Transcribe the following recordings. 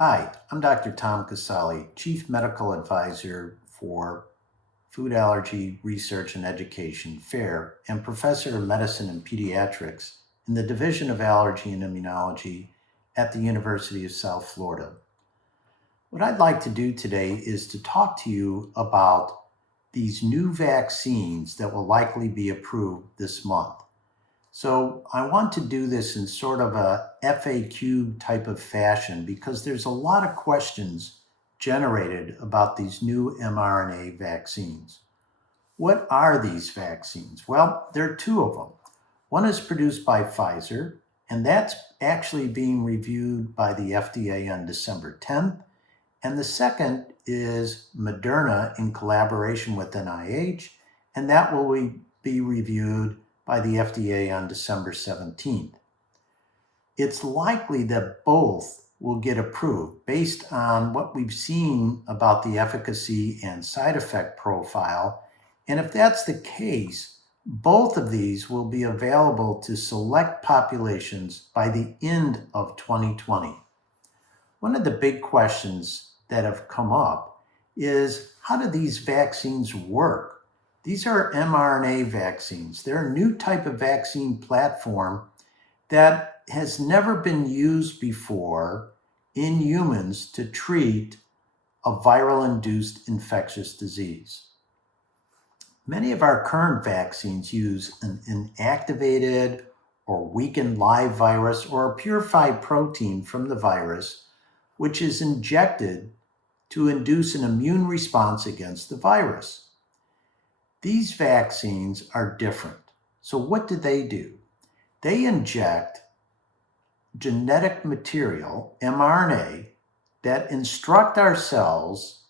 Hi, I'm Dr. Tom Casale, Chief Medical Advisor for Food Allergy Research and Education, FAIR, and Professor of Medicine and Pediatrics in the Division of Allergy and Immunology at the University of South Florida. What I'd like to do today is to talk to you about these new vaccines that will likely be approved this month. So I want to do this in sort of a FAQ type of fashion because there's a lot of questions generated about these new mRNA vaccines. What are these vaccines? Well, there are two of them. One is produced by Pfizer, and that's actually being reviewed by the FDA on December 10th. And the second is Moderna in collaboration with NIH, and that will be reviewed by the FDA on December 17th. It's likely that both will get approved based on what we've seen about the efficacy and side effect profile. And if that's the case, both of these will be available to select populations by the end of 2020. One of the big questions that have come up is, how do these vaccines work? These are mRNA vaccines. They're a new type of vaccine platform that has never been used before in humans to treat a viral-induced infectious disease. Many of our current vaccines use an inactivated or weakened live virus or a purified protein from the virus, which is injected to induce an immune response against the virus. These vaccines are different. So what do? They inject genetic material, mRNA, that instruct our cells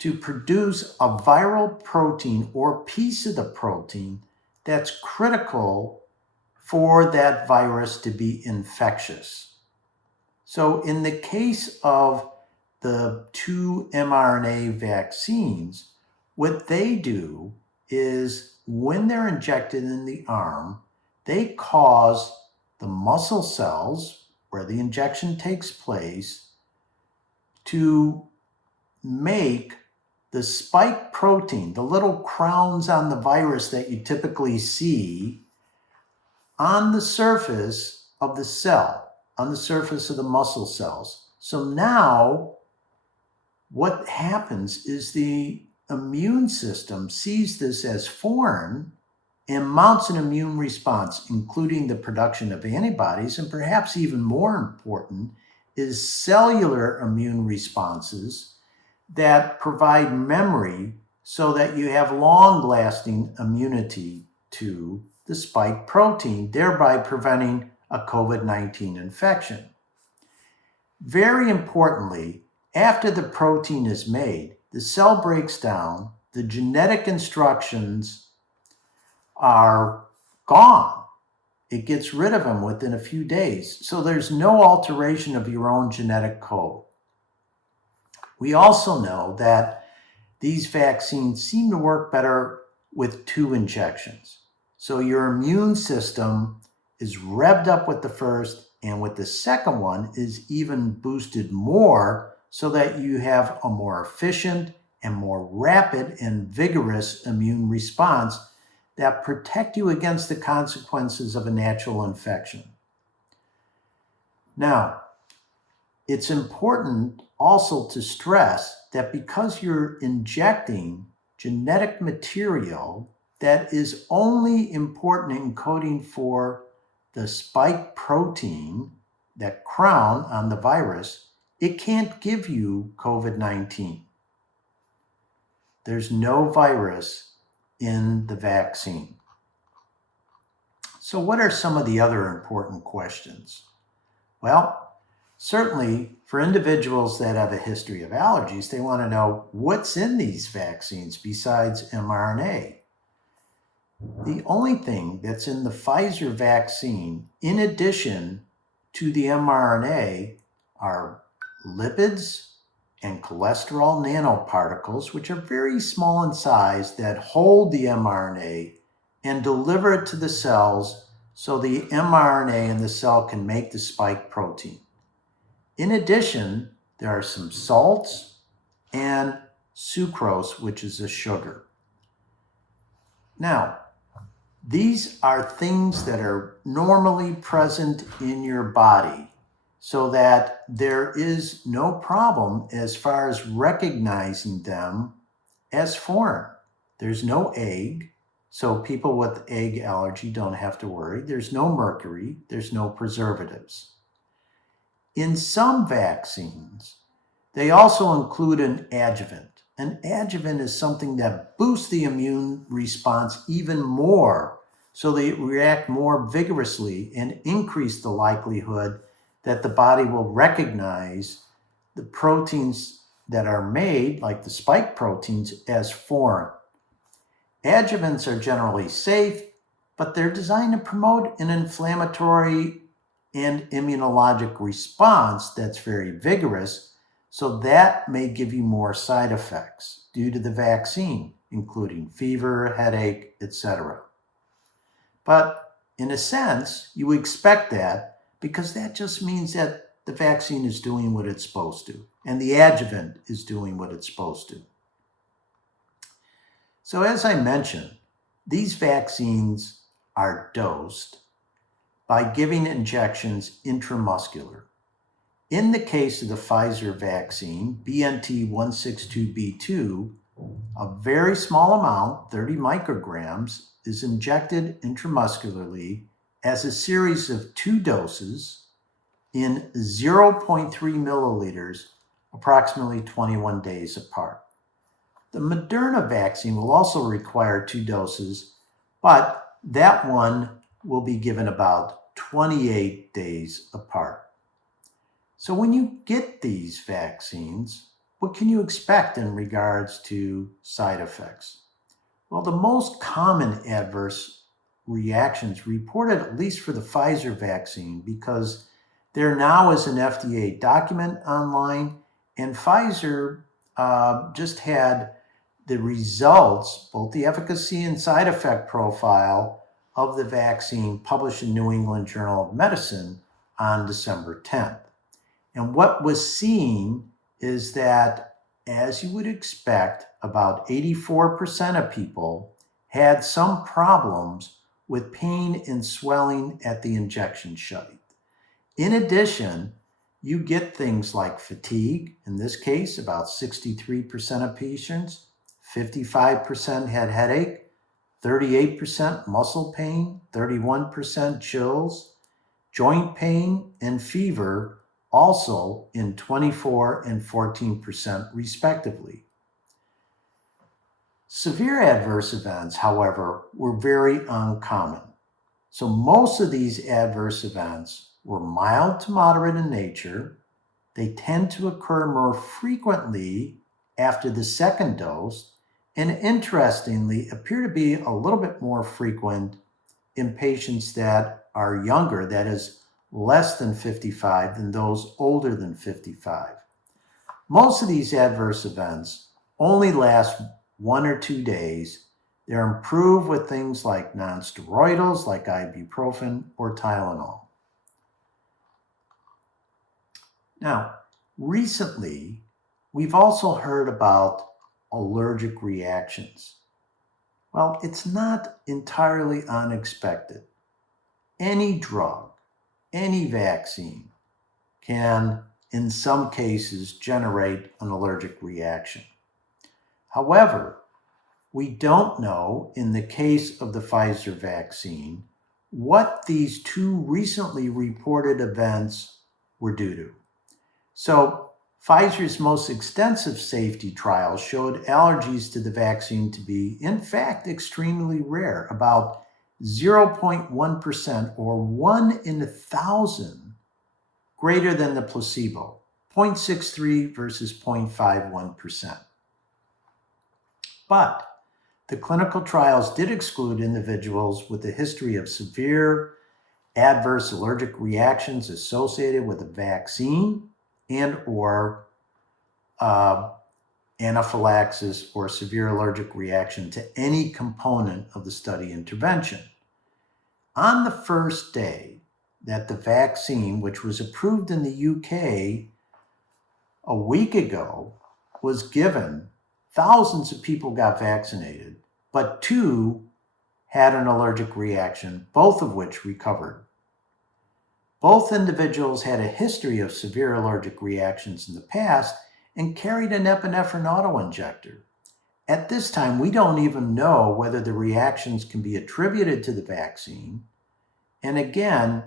to produce a viral protein or piece of the protein that's critical for that virus to be infectious. So in the case of the two mRNA vaccines, what they do is when they're injected in the arm, they cause the muscle cells where the injection takes place to make the spike protein, the little crowns on the virus that you typically see on the surface of the cell, on the surface of the muscle cells. So now what happens is the immune system sees this as foreign and mounts an immune response, including the production of antibodies, and perhaps even more important is cellular immune responses that provide memory so that you have long-lasting immunity to the spike protein, thereby preventing a COVID-19 infection. Very importantly, after the protein is made, the cell breaks down, the genetic instructions are gone. It gets rid of them within a few days. So there's no alteration of your own genetic code. We also know that these vaccines seem to work better with 2 injections. So your immune system is revved up with the first, and with the second one is even boosted more so that you have a more efficient and more rapid and vigorous immune response that protect you against the consequences of a natural infection. Now, it's important also to stress that because you're injecting genetic material that is only important in coding for the spike protein, that crown on the virus, it can't give you COVID-19. There's no virus in the vaccine. So what are some of the other important questions? Well, certainly for individuals that have a history of allergies, they want to know what's in these vaccines besides mRNA. The only thing that's in the Pfizer vaccine, in addition to the mRNA, are lipids and cholesterol nanoparticles, which are very small in size, that hold the mRNA and deliver it to the cells so the mRNA in the cell can make the spike protein. In addition, There are some salts and sucrose, which is a sugar. Now, these are things that are normally present in your body so that there is no problem as far as recognizing them as foreign. There's no egg, so people with egg allergy don't have to worry. There's no mercury, there's no preservatives. In some vaccines, they also include an adjuvant. An adjuvant is something that boosts the immune response even more, so they react more vigorously and increase the likelihood that the body will recognize the proteins that are made, like the spike proteins, as foreign. Adjuvants are generally safe, but they're designed to promote an inflammatory and immunologic response that's very vigorous, so that may give you more side effects due to the vaccine, including fever, headache, etc. But in a sense, you expect that because that just means that the vaccine is doing what it's supposed to, and the adjuvant is doing what it's supposed to. So as I mentioned, these vaccines are dosed by giving injections intramuscular. In the case of the Pfizer vaccine, BNT162b2, a very small amount, 30 micrograms, is injected intramuscularly as a series of 2 doses in 0.3 milliliters, approximately 21 days apart. The Moderna vaccine will also require 2 doses, but that one will be given about 28 days apart. So when you get these vaccines, what can you expect in regards to side effects? Well, the most common adverse reactions reported, at least for the Pfizer vaccine, because there now is an FDA document online, and Pfizer just had the results, both the efficacy and side effect profile of the vaccine published in New England Journal of Medicine on December 10th. And what was seen is that, as you would expect, about 84% of people had some problems with pain and swelling at the injection site. In addition, you get things like fatigue. In this case, about 63% of patients, 55% had headache, 38% muscle pain, 31% chills, joint pain, and fever, also in 24 and 14% respectively. Severe adverse events, however, were very uncommon. So most of these adverse events were mild to moderate in nature. They tend to occur more frequently after the second dose, and interestingly, appear to be a little bit more frequent in patients that are younger, that is, less than 55 than those older than 55. Most of these adverse events only last 1 or 2 days. They're improved with things like nonsteroidals like ibuprofen or Tylenol. Now, recently, we've also heard about allergic reactions. Well, it's not entirely unexpected. Any drug, any vaccine can, in some cases, generate an allergic reaction. However, we don't know, in the case of the Pfizer vaccine, what these 2 recently reported events were due to. So, Pfizer's most extensive safety trial showed allergies to the vaccine to be, in fact, extremely rare, about 0.1% or 1 in 1,000 greater than the placebo, 0.63 versus 0.51%. But the clinical trials did exclude individuals with a history of severe adverse allergic reactions associated with a vaccine and or anaphylaxis or severe allergic reaction to any component of the study intervention. On the first day that the vaccine, which was approved in the UK a week ago was given. Thousands of people got vaccinated, but 2 had an allergic reaction, both of which recovered. Both individuals had a history of severe allergic reactions in the past and carried an epinephrine autoinjector. At this time, we don't even know whether the reactions can be attributed to the vaccine. And again,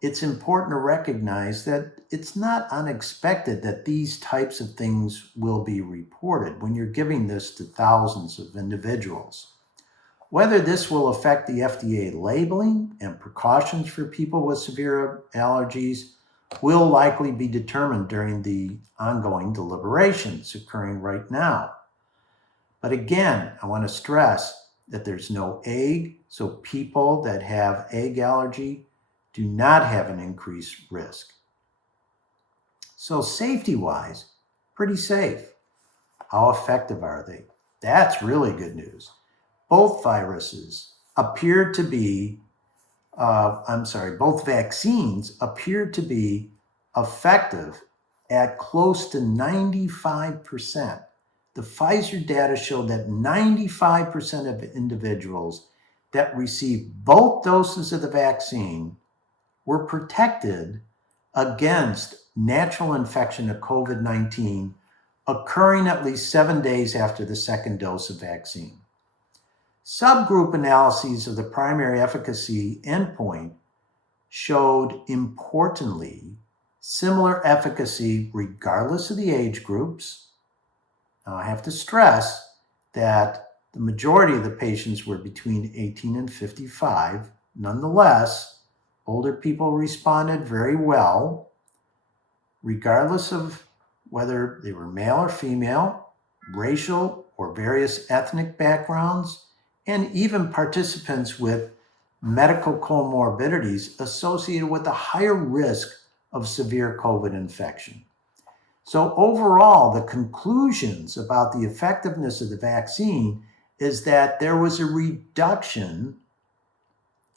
it's important to recognize that it's not unexpected that these types of things will be reported when you're giving this to thousands of individuals. Whether this will affect the FDA labeling and precautions for people with severe allergies will likely be determined during the ongoing deliberations occurring right now. But again, I want to stress that there's no egg, so people that have egg allergy do not have an increased risk. So safety-wise, pretty safe. How effective are they? That's really good news. Both vaccines appear to be effective at close to 95%. The Pfizer data showed that 95% of individuals that received both doses of the vaccine were protected against natural infection of COVID-19 occurring at least 7 days after the second dose of vaccine. Subgroup analyses of the primary efficacy endpoint showed, importantly, similar efficacy regardless of the age groups. Now, I have to stress that the majority of the patients were between 18 and 55. Nonetheless, older people responded very well, regardless of whether they were male or female, racial or various ethnic backgrounds, and even participants with medical comorbidities associated with a higher risk of severe COVID infection. So overall, the conclusions about the effectiveness of the vaccine is that there was a reduction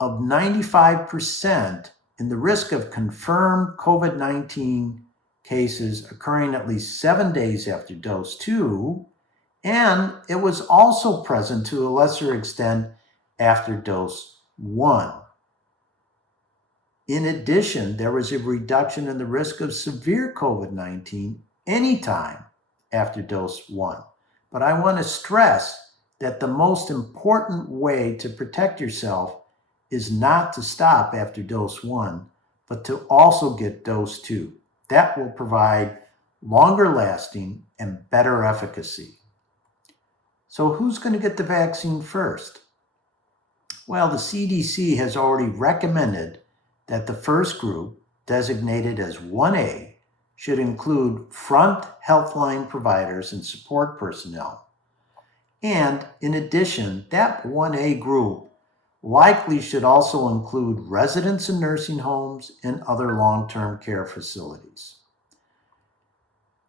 of 95% in the risk of confirmed COVID-19 cases occurring at least 7 days after dose 2, and it was also present to a lesser extent after dose 1. In addition, there was a reduction in the risk of severe COVID-19 anytime after dose 1. But I want to stress that the most important way to protect yourself is not to stop after dose 1, but to also get dose 2. That will provide longer lasting and better efficacy. So who's going to get the vaccine first? Well, the CDC has already recommended that the first group, designated as 1A, should include front health line providers and support personnel. And in addition, that 1A group likely should also include residents in nursing homes and other long-term care facilities.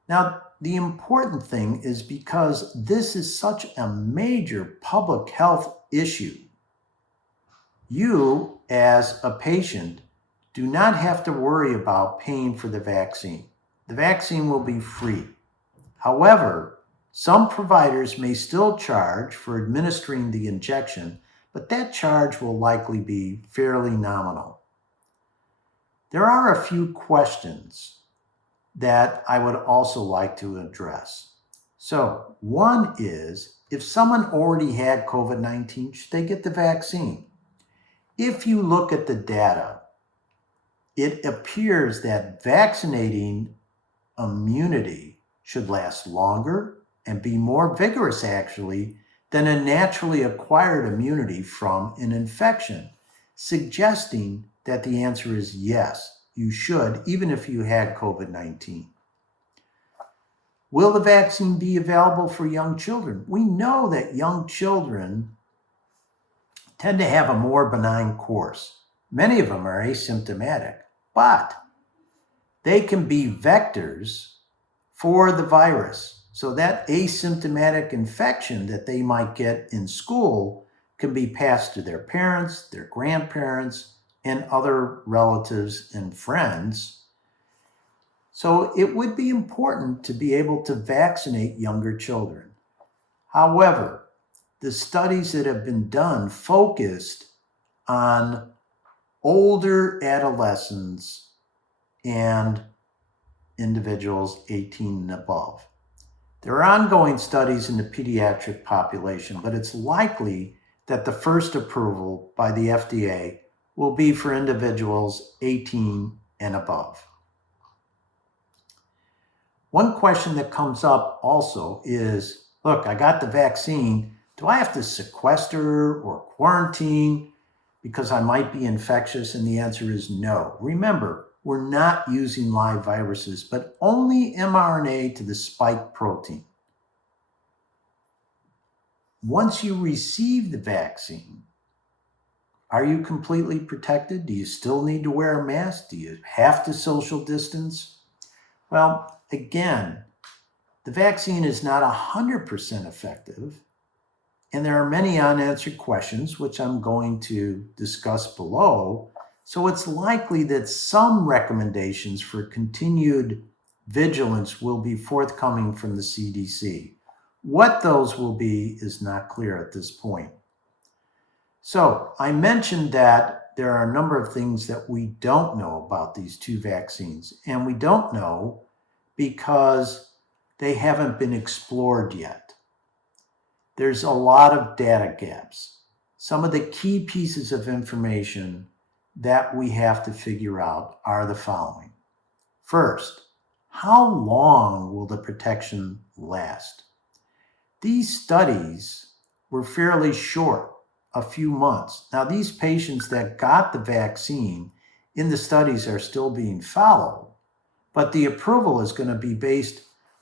Now, the important thing is because this is such a major public health issue, you as a patient do not have to worry about paying for the vaccine. The vaccine will be free. However, some providers may still charge for administering the injection, but that charge will likely be fairly nominal. There are a few questions that I would also like to address. So, one is, if someone already had COVID-19, should they get the vaccine? If you look at the data, it appears that vaccinating immunity should last longer and be more vigorous, actually, than a naturally acquired immunity from an infection, suggesting that the answer is yes, you should, even if you had COVID-19. Will the vaccine be available for young children? We know that young children tend to have a more benign course. Many of them are asymptomatic, but they can be vectors for the virus. So that asymptomatic infection that they might get in school can be passed to their parents, their grandparents, and other relatives and friends. So it would be important to be able to vaccinate younger children. However, the studies that have been done focused on older adolescents and individuals 18 and above. There are ongoing studies in the pediatric population, but it's likely that the first approval by the FDA will be for individuals 18 and above. One question that comes up also is, look, I got the vaccine. Do I have to sequester or quarantine because I might be infectious? And the answer is no. Remember, we're not using live viruses, but only mRNA to the spike protein. Once you receive the vaccine, are you completely protected? Do you still need to wear a mask? Do you have to social distance? Well, again, the vaccine is not 100% effective, and there are many unanswered questions, which I'm going to discuss below. So it's likely that some recommendations for continued vigilance will be forthcoming from the CDC. What those will be is not clear at this point. So I mentioned that there are a number of things that we don't know about these two vaccines, and we don't know because they haven't been explored yet. There's a lot of data gaps. Some of the key pieces of information that we have to figure out are the following. First, how long will the protection last? These studies were fairly short, a few months. Now, these patients that got the vaccine in the studies are still being followed, but the approval is going to be based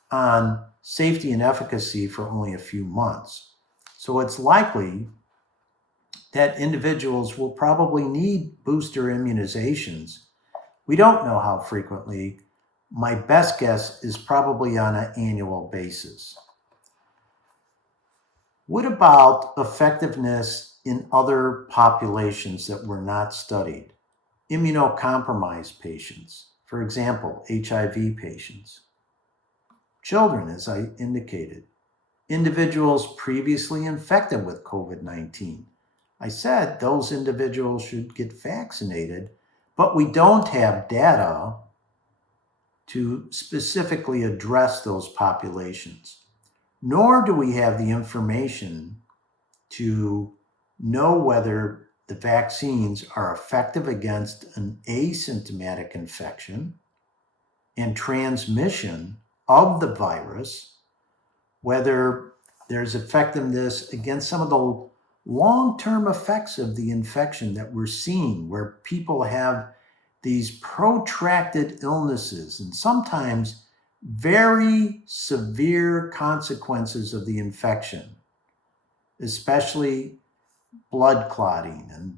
on safety and efficacy for only a few months. So it's likely that individuals will probably need booster immunizations. We don't know how frequently. My best guess is probably on an annual basis. What about effectiveness in other populations that were not studied? Immunocompromised patients, for example, HIV patients. Children, as I indicated. Individuals previously infected with COVID-19. I said those individuals should get vaccinated, but we don't have data to specifically address those populations, nor do we have the information to know whether the vaccines are effective against an asymptomatic infection and transmission of the virus, whether there's effectiveness against some of the long-term effects of the infection that we're seeing, where people have these protracted illnesses and sometimes very severe consequences of the infection, especially blood clotting and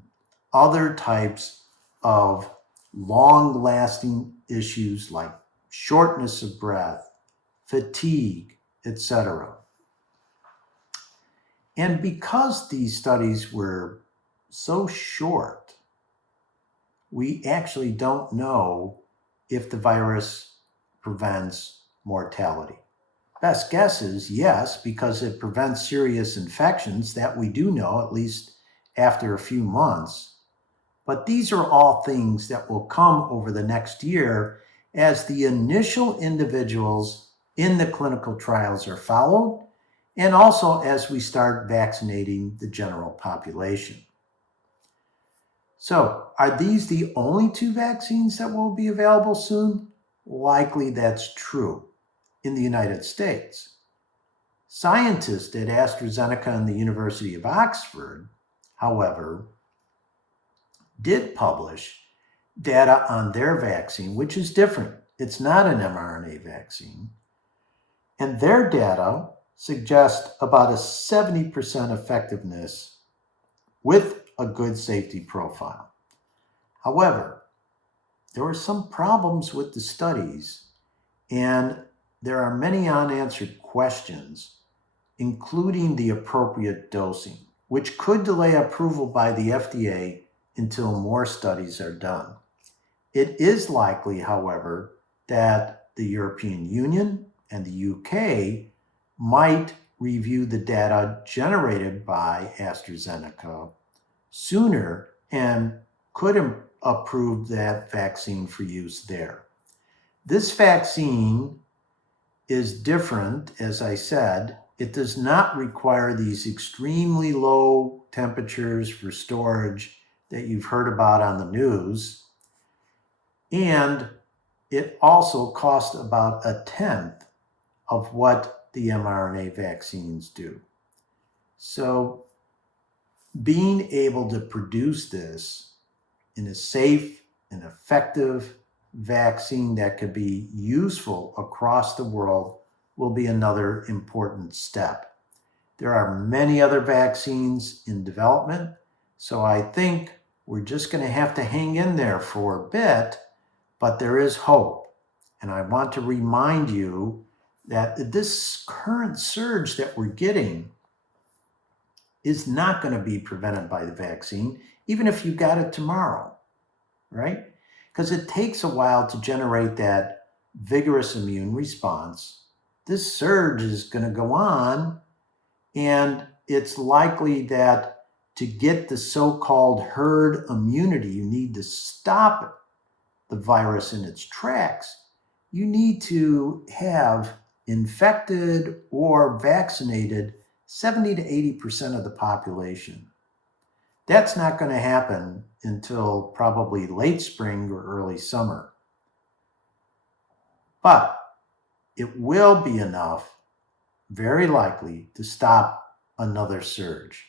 other types of long-lasting issues like shortness of breath, fatigue, etc. And because these studies were so short, we actually don't know if the virus prevents mortality. Best guess is yes, because it prevents serious infections. That we do know, at least after a few months. But these are all things that will come over the next year as the initial individuals in the clinical trials are followed, and also as we start vaccinating the general population. So, are these the only two vaccines that will be available soon? Likely that's true in the United States. Scientists at AstraZeneca and the University of Oxford, however, did publish data on their vaccine, which is different. It's not an mRNA vaccine. And their data suggest about a 70% effectiveness with a good safety profile. However, there were some problems with the studies, and there are many unanswered questions, including the appropriate dosing, which could delay approval by the FDA until more studies are done. It is likely, however, that the European Union and the UK might review the data generated by AstraZeneca sooner and could approve that vaccine for use there. This vaccine is different, as I said. It does not require these extremely low temperatures for storage that you've heard about on the news. And it also costs about a tenth of what the mRNA vaccines do. So being able to produce this in a safe and effective vaccine that could be useful across the world will be another important step. There are many other vaccines in development, so I think we're just going to have to hang in there for a bit, but there is hope. And I want to remind you that this current surge that we're getting is not going to be prevented by the vaccine, even if you got it tomorrow, right? Because it takes a while to generate that vigorous immune response. This surge is going to go on, and it's likely that to get the so-called herd immunity, you need to stop the virus in its tracks. You need to have infected or vaccinated 70 to 80% of the population. That's not going to happen until probably late spring or early summer. But it will be enough, very likely, to stop another surge.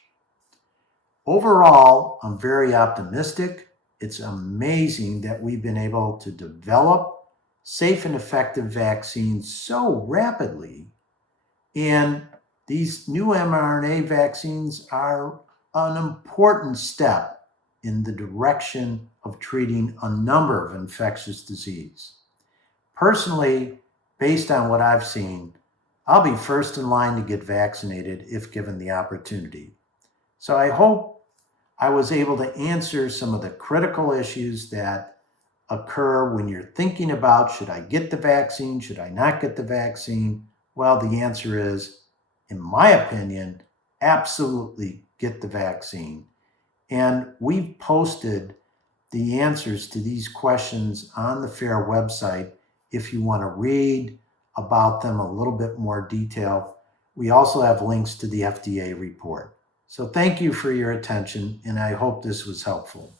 Overall, I'm very optimistic. It's amazing that we've been able to develop safe and effective vaccines so rapidly. And these new mRNA vaccines are an important step in the direction of treating a number of infectious disease. Personally, based on what I've seen, I'll be first in line to get vaccinated if given the opportunity. So I hope I was able to answer some of the critical issues that occur when you're thinking about, should I get the vaccine? Should I not get the vaccine? Well, the answer is, in my opinion, absolutely get the vaccine. And we've posted the answers to these questions on the FAIR website if you want to read about them a little bit more detail. We also have links to the FDA report. So thank you for your attention, and I hope this was helpful.